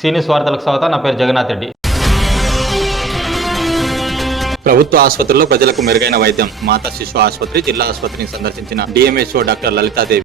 సీనియస్ వార్తలకు స్వాగతం నా పేరు జగన్నాథ్ రెడ్డి. ప్రభుత్వ ఆసుపత్రుల్లో ప్రజలకు మెరుగైన వైద్యం మాతా శిశు ఆసుపత్రి జిల్లా ఆసుపత్రిని సందర్శించిన డిఎంహెచ్ఓ డాక్టర్ లలితాదేవి.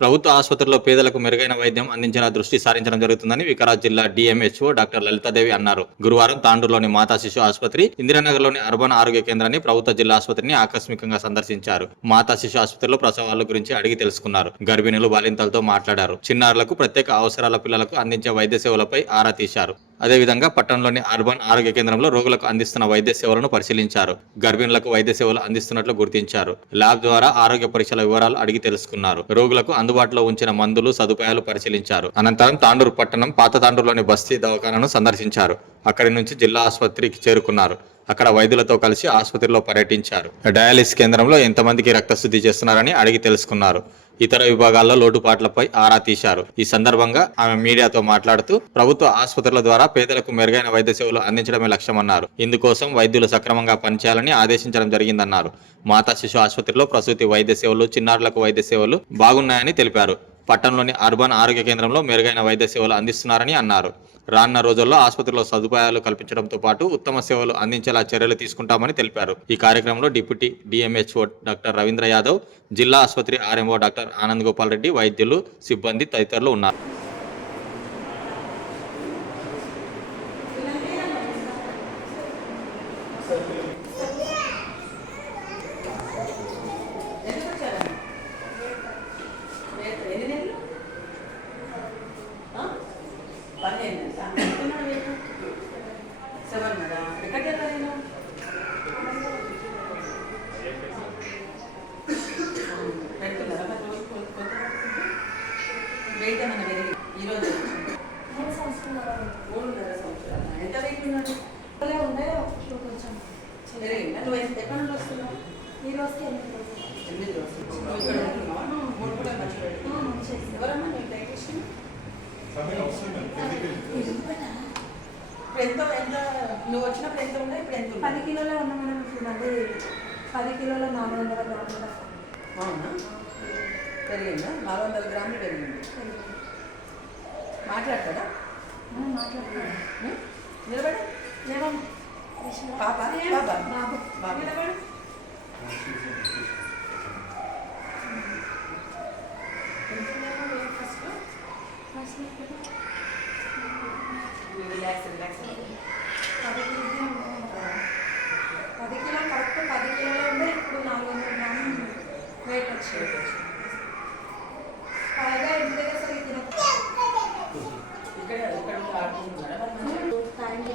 ప్రభుత్వ ఆసుపత్రిలో పేదలకు మెరుగైన వైద్యం అందించిన దృష్టి సారించడం జరుగుతుందని వికారాబాద్ జిల్లా డిఎంహెచ్ఓ డాక్టర్ లలితాదేవి అన్నారు. గురువారం తాండూరులోని మాతా శిశు ఆసుపత్రి ఇందిరానగర్లోని అర్బన్ ఆరోగ్య కేంద్రాన్ని ప్రభుత్వ జిల్లా ఆసుపత్రిని ఆకస్మికంగా సందర్శించారు. మాతా శిశు ఆసుపత్రిలో ప్రసవాల గురించి అడిగి తెలుసుకున్నారు. గర్భిణులు బాలింతలతో మాట్లాడారు. చిన్నారులకు ప్రత్యేక అవసరాల పిల్లలకు అందించే వైద్య సేవలపై ఆరా తీశారు. అదేవిధంగా పట్టణంలోని అర్బన్ ఆరోగ్య కేంద్రంలో రోగులకు అందిస్తున్న వైద్య సేవలను పరిశీలించారు. గర్భిణులకు వైద్య సేవలు అందిస్తున్నట్లు గుర్తించారు. ల్యాబ్ ద్వారా ఆరోగ్య పరీక్షల వివరాలు అడిగి తెలుసుకున్నారు. రోగులకు అందుబాటులో ఉంచిన మందులు సదుపాయాలు పరిశీలించారు. అనంతరం తాండూరు పట్టణం పాత తాండూరులోని బస్తీ దవాఖానను సందర్శించారు. అక్కడి నుంచి జిల్లా ఆసుపత్రికి చేరుకున్నారు. అక్కడ వైద్యులతో కలిసి ఆసుపత్రిలో పర్యటించారు. డయాలిసిస్ కేంద్రంలో ఎంతమందికి రక్తశుద్ధి చేస్తున్నారని అడిగి తెలుసుకున్నారు. ఇతర విభాగాల్లో లోటుపాట్లపై ఆరా తీశారు. ఈ సందర్భంగా ఆమె మీడియాతో మాట్లాడుతూ ప్రభుత్వ ఆసుపత్రుల ద్వారా పేదలకు మెరుగైన వైద్య సేవలు అందించడమే లక్ష్యమన్నారు. ఇందుకోసం వైద్యులు సక్రమంగా పనిచేయాలని ఆదేశించడం జరిగిందన్నారు. మాతా శిశు ఆసుపత్రిలో ప్రసూతి వైద్య సేవలు చిన్నారులకు వైద్య సేవలు బాగున్నాయని తెలిపారు. పట్టణంలోని అర్బన్ ఆరోగ్య కేంద్రంలో మెరుగైన వైద్య సేవలు అందిస్తున్నారని అన్నారు. రానున్న రోజుల్లో ఆసుపత్రిలో సదుపాయాలు కల్పించడంతో పాటు ఉత్తమ సేవలు అందించేలా చర్యలు తీసుకుంటామని తెలిపారు. ఈ కార్యక్రమంలో deputy DMHO doctor Ravindra Yadav జిల్లా ఆసుపత్రి ఆర్ఎంఓ డాక్టర్ ఆనంద్ గోపాల్ రెడ్డి వైద్యులు సిబ్బంది తదితరులు ఉన్నారు ఎన్ని నెలలు పన్నెండు ఎంతన్నా రేపు సెవెన్ కదా ఎక్కడికి వెళ్ళాను పెడుతున్నారా మరి రోజు కొ- కొత్త వెయిట్ ఏమన్నా పెరిగి ఈరోజు మూడు సంవత్సరాలు మూడున్నర సంవత్సరాలు ఎంత వెయిట్ ఉన్నాడు అలా ఉండే ఇప్పుడు కొంచెం పెరిగిందా నువ్వు ఎంత- ఎక్కడి నుండి వస్తున్నావు ఈ రోజుకి ఎనిమిది రోజులు ఎనిమిది రోజులు నువ్వు ఇక్కడ ఉంటున్నావా మూడు కూడా మంచి పెడుతున్నావు ఆ, మంచిది. ఎవరమ్మా నీ డైటిషియన్ ఇప్పుడు ఎంత ఎంత నువ్వు వచ్చినప్పుడు ఎంత ఉండే ఇప్పుడు ఎంత పది ఉంది కిలోలే ఉన్నా మేడం ఇప్పుడు మళ్ళీ పది కిలోల నాలుగు వందల గ్రాముల అవునా? పెరిగిందా? నాలుగు వందల గ్రాములు పెరిగింది. మాట్లాడతాడా? ఉం? నిలబడు. ఏమమ్మా పాప పాప. బాబు. బాబు. నిలబడు? ఫస్ట్ నువ్వు రిలాక్స్ రిలాక్స్ పది ఉన్నాయి. పది కిలో కరెక్ట్ పది కిలోలే ఉండే ఇప్పుడు నాలుగు వందల గ్రాములు వెయిట్ వచ్చింది పైగా ఇంటి దగ్గర ఇక్కడ ఇక్కడ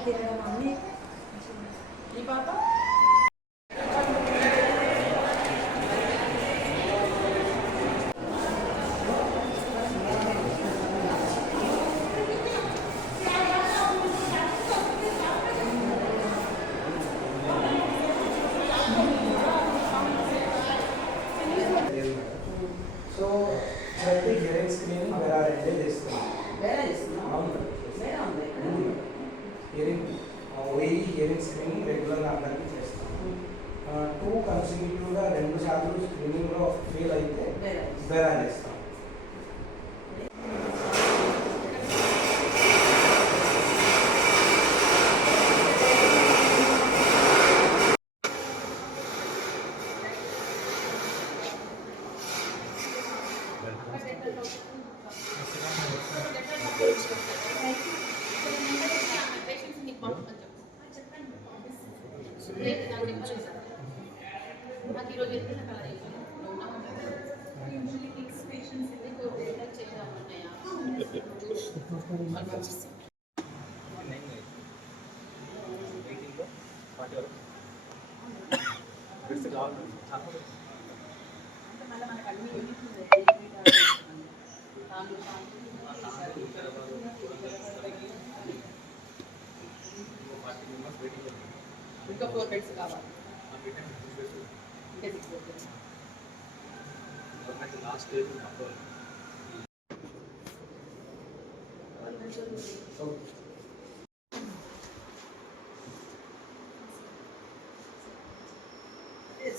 తినడం అన్నీ. ఈ పాప? వేరే. వేరే చేస్తాం నాకు ఇంకా ఫోర్ బెడ్స్ కావాలి ఇంకా six beds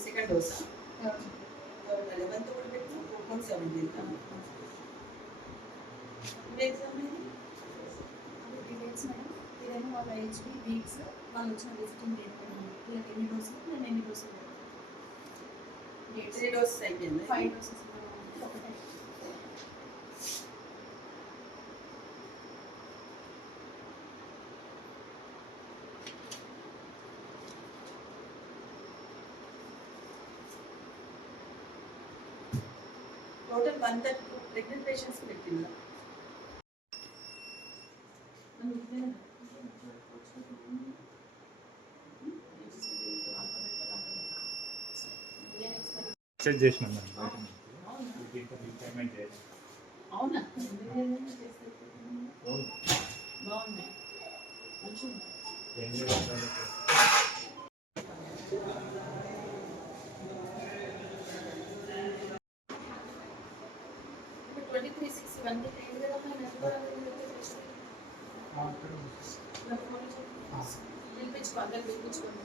second dose eleventh కూడా పెట్టిన సెవెంటీన్త్ ఇవి ఎగ్జామ్ ఇది అది డీటెయిల్స్ మేడం ఇదేమో వాళ్ళ హెచ్పి వీక్స్ వాళ్ళు వచ్చిన విజిటింగ్ డేట్ వీళ్ళకి ఎన్ని డోసులు నేను ఎన్ని డోసులు త్రీ డోసెస్ అయిపోయింది? ఫైవ్ డోసెస్ ఒకటే. Total one thirty two pregnant patients పెట్టిందా? చెక్ చేసినాం మేడం పేమెంట్ చేయాలి అవునా? బాగున్నాయి మంచిగా ఏం చేయాలి ట్వంటీ త్రీ సిక్స్ వన్ అయింది కదా పిలిపించుకో అందరు పిలిపించుకోండి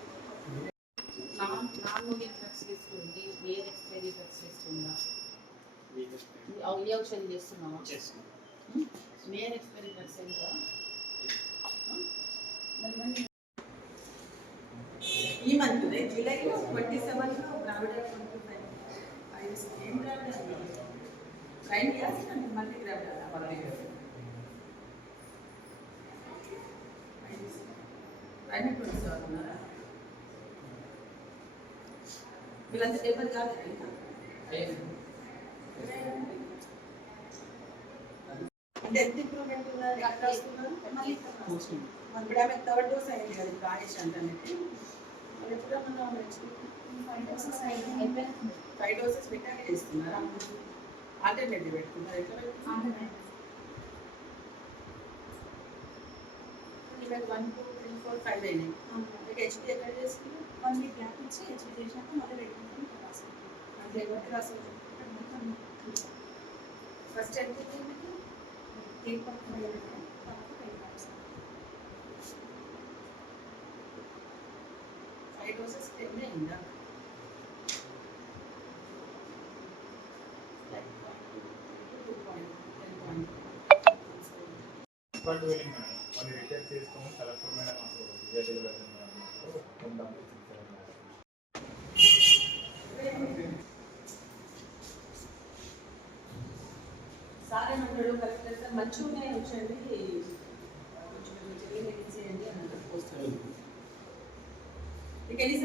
నాన్ నాన్ మూవింగ్ డ్రగ్స్ తీసుకోండి వేర్ ఎక్స్పైరీ డ్రగ్స్ తీసుకుందా ఔషధం చేస్తున్నావా? వేర్ ఎక్స్పైరీ డ్రగ్స్ ఎంత ఈ మంత్ జూలైలో ట్వంటీ సెవెన్లో గ్రావిడ ట్వంటీ ఫైవ్. ఫైవ్ ఏం గ్రావిడ ట్రైన్ చేస్తాను మళ్ళీ గ్రావిడ ట్రైన్ ట్వంటీ సెవెన్ ఉన్నారా? వీళ్ళంతా పేపర్ కాదు అంటే ఎంత ఇంప్రూవ్మెంట్ ఉన్నది అక్కడ వస్తున్నారు మళ్ళీ ఇప్పుడు ఆమె థర్డ్ డోస్ అయింది కదా ఇప్పుడు ఆయుష్ అంటే మరి ఎప్పుడు మనం ఫైవ్ డోసెస్ అయిపోయింది ఫైవ్ డోసెస్ పెట్టాక చేస్తున్నారా ఆల్టర్నేటివ్ పెట్టుకున్నారు ఎట్లా పెట్టుకున్నారు ఈమెకు one two three four five అయినాయి మీకు హెచ్పి ఎక్కడ చేసుకున్నారు వన్ వీక్ గ్యాప్ ఇచ్చి హెచ్పి చేసినాక మళ్ళీ రెగ్యులర్ రాసుకుంటాం అంటే ఎవరికి రాసారు ఫస్ట్ ఎంత ఉంది మీకు ఎయిట్ పాయింట్ ఫైవ్ తర్వాత five gaps five doses ten అయిందా టూ పాయింట్ టెన్ పాయింట్ వాళ్ళు వెళ్ళింది మేడం వాళ్ళు రిటైర్ చేసుకొని కలెక్టర్ మేడం మాకు విజయ దేవరాజన్ మేడం కొంటాం సార్ ఏమన్నాడు కరెక్ట్ మంచిగా ఉన్నాయి వచ్చండి ఎన్ని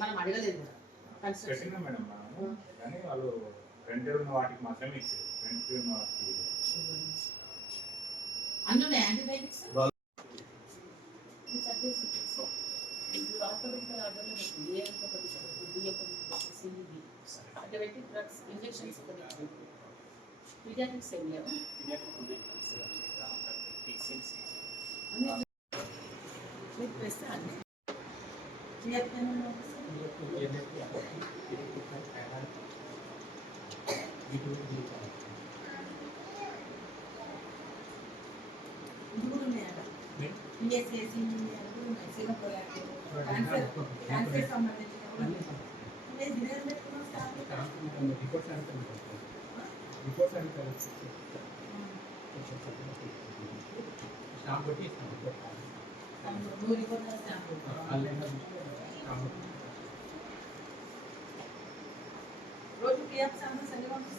మనం అడగలేదు మేడం మనము కానీ వాళ్ళు ఉన్న వాటికి మాత్రమే ఇచ్చారు. ఉన్న వాటికి యాంటీబయాటిక్స్ ఇప్పుడు ఆర్థోపెడికల్ ఆర్డర్లో పెట్టింది ఏ ఒకటి బి ఒకటి సిబి అంటే పెట్టి డ్రగ్స్ ఇంజెక్షన్స్ ఒకటి పీడియాట్రిక్స్ ఏం లేవు అన్నీ మీకు వేస్తే అన్నీ మూడు ఉన్నాయట పిఎస్ఏసి సింగపూర్ క్యాన్సర్ క్యాన్సర్ సంబంధించిన లేదు దినేష్ పెట్టుకున్నాం స్టాఫ్ నూరు ఇవ్వకుండా స్టాంప్ రోజు పిఎఫ్ శాంపిల్స్ ఎన్ని పంపిస్తున్నాం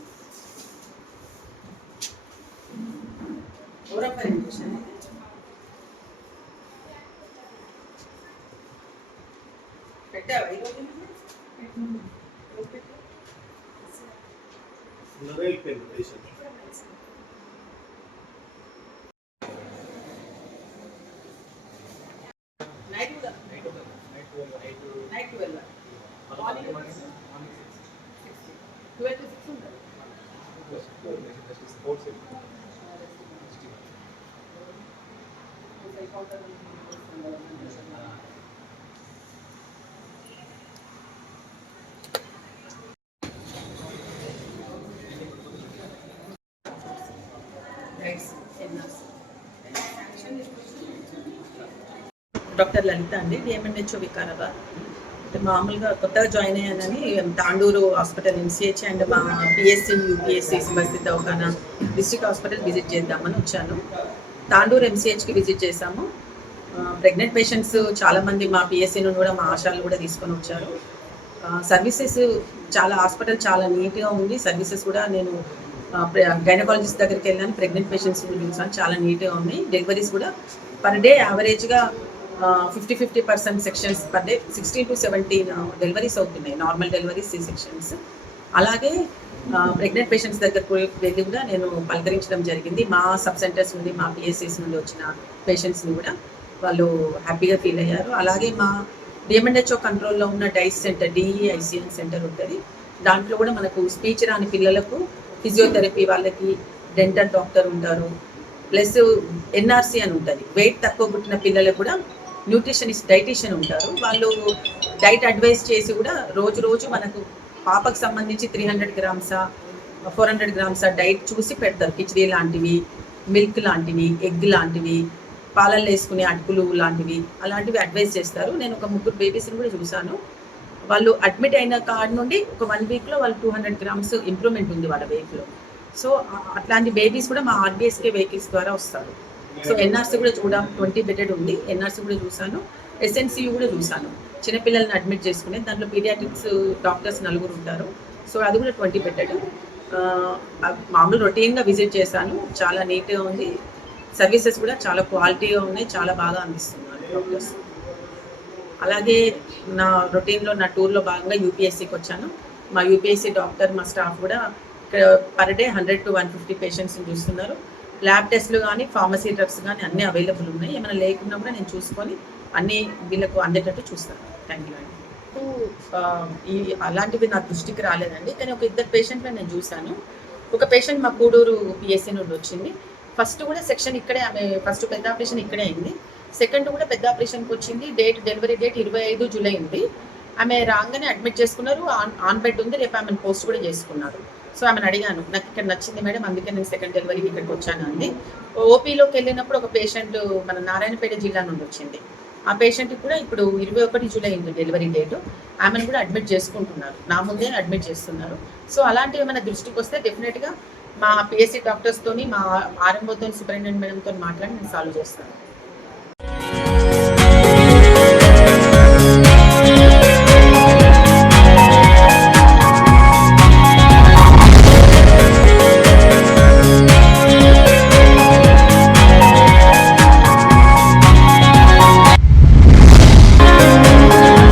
పనిచేసాను పెట్టావా? ఈరోజు night night twelve. Morning twelve to six ఉంటుంది డాక్టర్ లలిత అండి డిఎంఎన్హెచ్ఓ వికారాబాద్. అంటే మామూలుగా కొత్తగా జాయిన్ అయ్యానని తాండూరు హాస్పిటల్ ఎంసీహెచ్ అండ్ మా పిఎస్సి యూపీఎస్సి సిబస్తి దవాఖానా డిస్ట్రిక్ట్ హాస్పిటల్ విజిట్ చేద్దామని వచ్చాను. తాండూరు ఎంసీహెచ్కి విజిట్ చేశాము. ప్రెగ్నెంట్ పేషెంట్స్ చాలామంది మా పిఎస్సి నుండి కూడా మా ఆశాలు కూడా తీసుకొని వచ్చారు. సర్వీసెస్ చాలా హాస్పిటల్ చాలా నీట్గా ఉంది. సర్వీసెస్ కూడా నేను గైనకాలజిస్ట్ దగ్గరికి వెళ్ళాను. ప్రెగ్నెంట్ పేషెంట్స్ చూసాను చాలా నీట్గా ఉన్నాయి డెలివరీస్ కూడా పర్ డే యావరేజ్గా fifty fifty percent sections per day sixteen to seventeen deliveries అవుతున్నాయి. నార్మల్ డెలివరీస్ సి సెక్షన్స్ అలాగే ప్రెగ్నెంట్ పేషెంట్స్ దగ్గరకు వెళ్ళి కూడా నేను పలకరించడం జరిగింది. మా సబ్ సెంటర్స్ నుండి మా పిఎస్సిస్ నుండి వచ్చిన పేషెంట్స్ని కూడా వాళ్ళు హ్యాపీగా ఫీల్ అయ్యారు. అలాగే మా డిఎంఎన్హెచ్ఓ కంట్రోల్లో ఉన్న డైస్ సెంటర్ డిఈఐసిఎన్ సెంటర్ ఉంటుంది. దాంట్లో కూడా మనకు స్పీచ్ రాని పిల్లలకు ఫిజియోథెరపీ వాళ్ళకి డెంటల్ డాక్టర్ ఉంటారు. ప్లస్ ఎన్ఆర్సి అని ఉంటుంది. వెయిట్ తక్కువ పుట్టిన పిల్లలకు కూడా న్యూట్రిషనిస్ట్ డైటీషియన్ ఉంటారు. వాళ్ళు డైట్ అడ్వైస్ చేసి కూడా రోజు రోజు మనకు పాపకు సంబంధించి త్రీ హండ్రెడ్ గ్రామ్సా ఫోర్ హండ్రెడ్ గ్రామ్సా డైట్ చూసి పెడతారు. కిచడీ లాంటివి మిల్క్ లాంటివి ఎగ్ లాంటివి పాలల్లో వేసుకునే అటుకులు లాంటివి అలాంటివి అడ్వైస్ చేస్తారు. నేను ఒక ముగ్గురు బేబీస్ని కూడా చూశాను. వాళ్ళు అడ్మిట్ అయిన కార్డు నుండి ఒక వన్ వీక్లో వాళ్ళు టూ హండ్రెడ్ గ్రామ్స్ ఇంప్రూవ్మెంట్ ఉంది వాళ్ళ వెయిట్లో సో అట్లాంటి బేబీస్ కూడా మా ఆర్బీఎస్కే వెహికల్స్ ద్వారా వస్తారు. సో ఎన్ఆర్సీ కూడా చూడడం ట్వంటీ బెడెడ్ ఉంది. ఎన్ఆర్సీ కూడా చూశాను. ఎస్ఎన్సీయూ కూడా చూశాను. చిన్నపిల్లల్ని అడ్మిట్ చేసుకునే దాంట్లో పీడియాటిక్స్ డాక్టర్స్ నలుగురు ఉంటారు. సో అది కూడా ట్వంటీ బెడెడ్ మామూలు రొటీన్గా విజిట్ చేశాను. చాలా నీట్గా ఉంది. సర్వీసెస్ కూడా చాలా క్వాలిటీగా ఉన్నాయి. చాలా బాగా అందిస్తున్నారు డాక్టర్స్. అలాగే నా రొటీన్లో నా టూర్లో భాగంగా యూపీఎస్సీకి వచ్చాను. మా యూపీఎస్సీ డాక్టర్ మా స్టాఫ్ కూడా ఇక్కడ per day hundred to one fifty పేషెంట్స్ని చూస్తున్నారు. ల్యాబ్ టెస్ట్లు కానీ ఫార్మసీ డ్రగ్స్ కానీ అన్నీ అవైలబుల్ ఉన్నాయి. ఏమైనా లేకున్నా కూడా నేను చూసుకొని అన్నీ వీళ్ళకు అందేటట్టు చూస్తాను థ్యాంక్ యూ అండి ఈ అలాంటివి నా దృష్టికి రాలేదండి. కానీ ఒక ఇద్దరు పేషెంట్లను నేను చూశాను. ఒక పేషెంట్ మా కూడూరు పిఎస్సీ నుండి వచ్చింది. ఫస్ట్ కూడా సెక్షన్ ఇక్కడే ఆమె ఫస్ట్ పెద్ద ఆపరేషన్ ఇక్కడే అయింది. సెకండ్ కూడా పెద్ద ఆపరేషన్కి వచ్చింది. డేట్ డెలివరీ డేట్ ఇరవై ఐదు జూలై ఉంది. ఆమె రాగానే అడ్మిట్ చేసుకున్నారు. ఆన్ ఆన్ బెడ్ ఉంది. రేపు ఆమెను పోస్ట్ కూడా చేసుకున్నారు. సో ఆమెను అడిగాను నాకు ఇక్కడ నచ్చింది మేడం అందుకే నేను సెకండ్ డెలివరీకి ఇక్కడికి వచ్చాను అంది. ఓపీలోకి వెళ్ళినప్పుడు ఒక పేషెంట్ మన నారాయణపేట జిల్లా నుండి వచ్చింది. ఆ పేషెంట్కి కూడా ఇప్పుడు ఇరవై ఒకటి జూలై అయింది డెలివరీ డేట్ ఆమెను కూడా అడ్మిట్ చేసుకుంటున్నారు. నా ముందే అడ్మిట్ చేస్తున్నారు. సో అలాంటివి ఏమైనా దృష్టికి వస్తే డెఫినెట్గా మా పిఎస్సి డాక్టర్స్తోని మా ఆర్ఎంఓతో సూపరింటెండెంట్ మేడంతో మాట్లాడి నేను సాల్వ్ చేస్తాను.